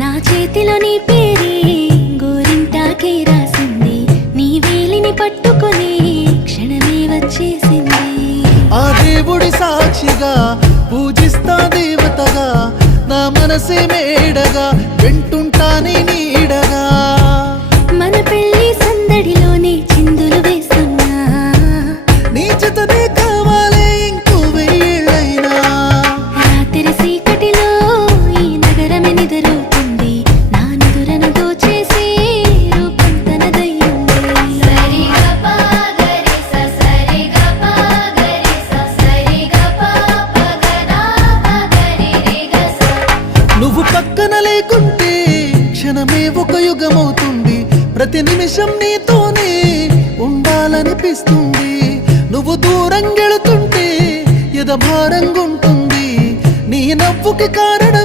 నా చేతిలో నీ పేరే గోరింటాకే రాసింది, నీ వేలిని పట్టుకొని క్షణమే వచ్చేసింది. ఆ దేవుడి సాక్షిగా పూజిస్తా దేవతగా, నా మనసే మేడగా వింటుంటానే నీడగా. మన పెళ్లి సందడిలోనే చిందులు వేస్తున్నా, నీ జతనే కావాలే ఇంకో వెయ్యేళ్ళైనా. రాత్రి చీకటిలో ఈ నగరమే నిద్రవుతుంది, నా నిదురను దోచేసి రూపం తనదయ్యింది. నువ్వు పక్కన లేకుంటే క్షణమే ఒక యుగమవుతుంది, ప్రతి నిమిషం నీతోనే ఉండాలనిపిస్తుంది. నువ్వు దూరం గెళుతుంటే ఎద భారంగుంటుంది, నీ నవ్వుకి కారణం